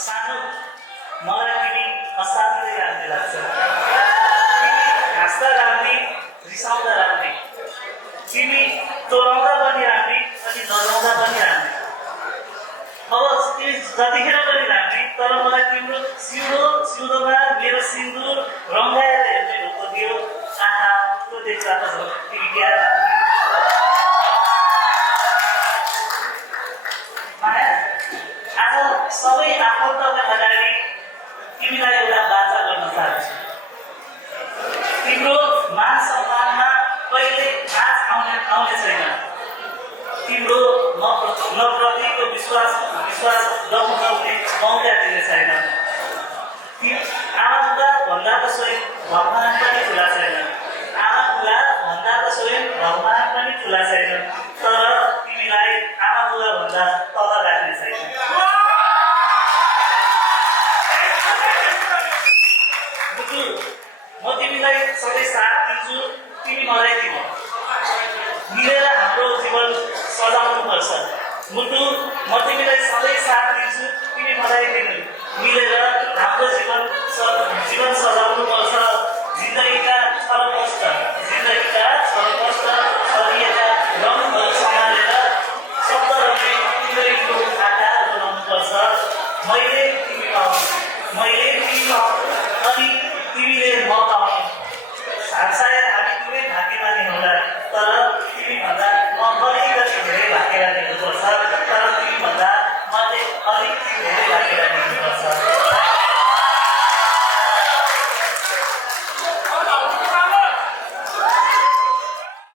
सानो मलाई तिमी असाध्यै राम्रो लाग्छ। तिमी हाँस्दा राम्री, रिसाउँदा राम्री, तिमी तोराउँदा पनि राम्री अनि नजाउँदा पनि राम्री। अब तिमी जतिखेर पनि राम्री, तर मलाई तिम्रो सिउँदोमा मेरो सिन्दुर रङ्गाएर हेर्ने ढोको दियो। आहा त्यो देख्दा त तिमी क्या माया। आज सबै आफन्तका अगाडि तिमीलाई एउटा बाचा गर्न चाहन्छु। तिम्रो मान सम्मानमा कहिले आँच आउने छैन। तिम्रो नप्रतिको विश्वास डगमगाउने मौका दिने छैन। आमा बुबा भन्दा त स्वयं भगवान पनि ठुला छैन। आमा बुबा भन्दा त स्वयं भगवान पनि ठुला छैन। तर तिमीलाई आमा बुबा भन्दा तल राख्ने छैन। म तिमीलाई सधैँ साथ दिन्छु, तिमी मलाई दिनु। मिलेर हाम्रो जीवन सजाउनुपर्छ। मुटु, म तिमीलाई सधैँ साथ दिन्छु, तिमी मलाई दिनु। मिलेर हाम्रो जीवन सजाउनुपर्छ। जिन्दगीका छल कष्ट